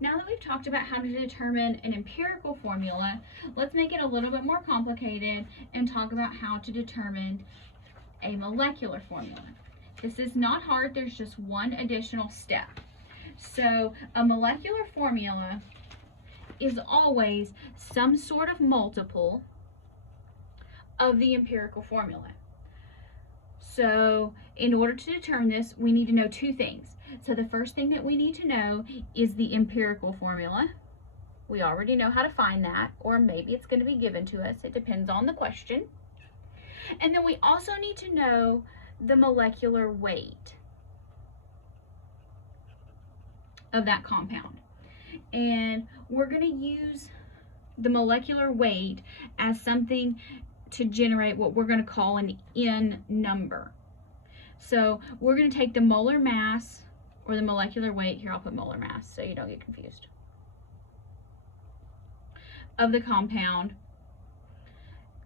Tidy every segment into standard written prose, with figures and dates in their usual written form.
Now that we've talked about how to determine an empirical formula, let's make it a little bit more complicated and talk about how to determine a molecular formula. This is not hard, there's just one additional step. So a molecular formula is always some sort of multiple of the empirical formula. So in order to determine this, we need to know two things. So the first thing that we need to know is the empirical formula. We already know how to find that, or maybe it's going to be given to us. It depends on the question. And then we also need to know the molecular weight of that compound. And we're going to use the molecular weight as something to generate what we're going to call an N number. So we're going to take the molar mass or the molecular weight, here I'll put molar mass so you don't get confused, of the compound,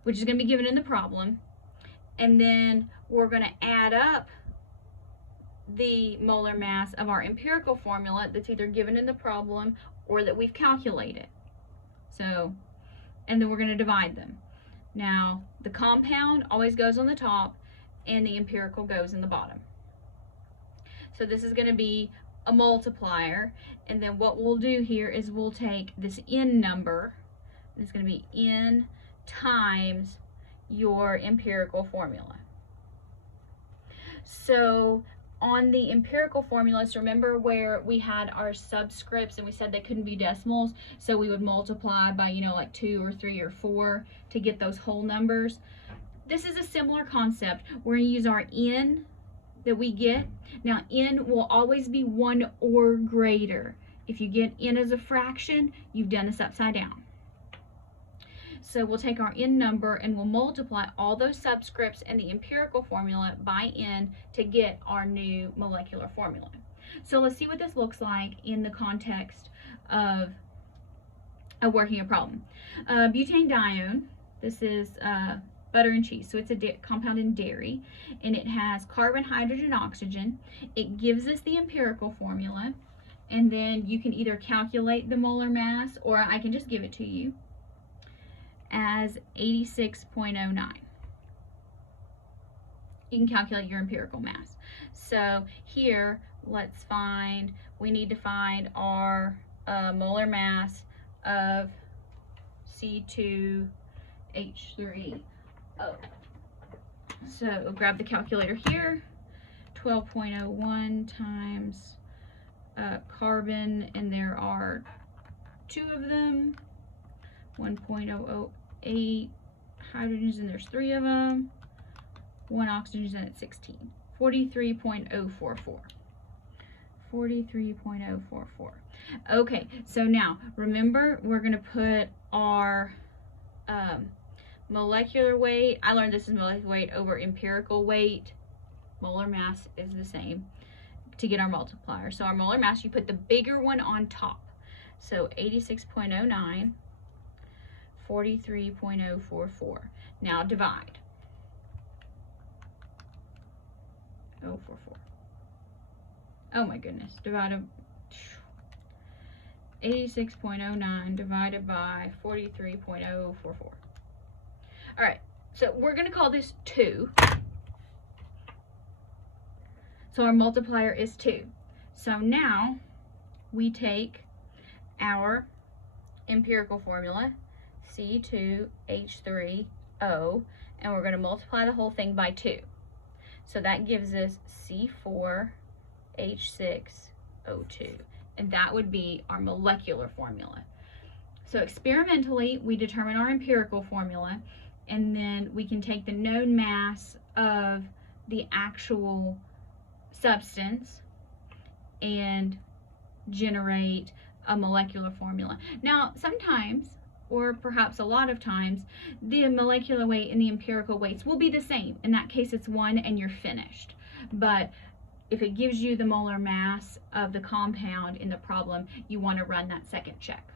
which is going to be given in the problem, and then we're going to add up the molar mass of our empirical formula that's either given in the problem or that we've calculated. So, and then we're going to divide them. Now, the compound always goes on the top and the empirical goes in the bottom. So this is going to be a multiplier, and then what we'll do here is we'll take this N number, it's going to be N times your empirical formula. So on the empirical formulas, remember where we had our subscripts and we said they couldn't be decimals, so we would multiply by, like 2 or 3 or 4 to get those whole numbers. This is a similar concept. We're going to use our N that we get. Now N will always be 1 or greater. If you get N as a fraction, you've done this upside down. So we'll take our N number and we'll multiply all those subscripts and the empirical formula by N to get our new molecular formula. So let's see what this looks like in the context of working a problem. Butadiene, this is butter and cheese, so it's a compound in dairy, and it has carbon, hydrogen, oxygen. It gives us the empirical formula, and then you can either calculate the molar mass, or I can just give it to you as 86.09. You can calculate your empirical mass. So here, we need to find our molar mass of C2H3O. So grab the calculator here, 12.01 times carbon, and there are 2 of them, 1.008 hydrogens, and there's 3 of them, 1 oxygen, and it's 16, 43.044. 43.044. Okay, so now remember, we're going to put our molecular weight. I learned this is molecular weight over empirical weight. Molar mass is the same to get our multiplier. So our molar mass, you put the bigger one on top. So 86.09, 43.044. Now divide. 044. Oh my goodness. 86.09 divided by 43.044. All right, so we're going to call this 2. So our multiplier is 2. So now we take our empirical formula, C2H3O, and we're going to multiply the whole thing by 2. So that gives us C4H6O2, and that would be our molecular formula. So experimentally, we determine our empirical formula, and then we can take the known mass of the actual substance and generate a molecular formula. Now, sometimes, or perhaps a lot of times, the molecular weight and the empirical weights will be the same. In that case, it's 1 and you're finished. But if it gives you the molar mass of the compound in the problem, you want to run that second check.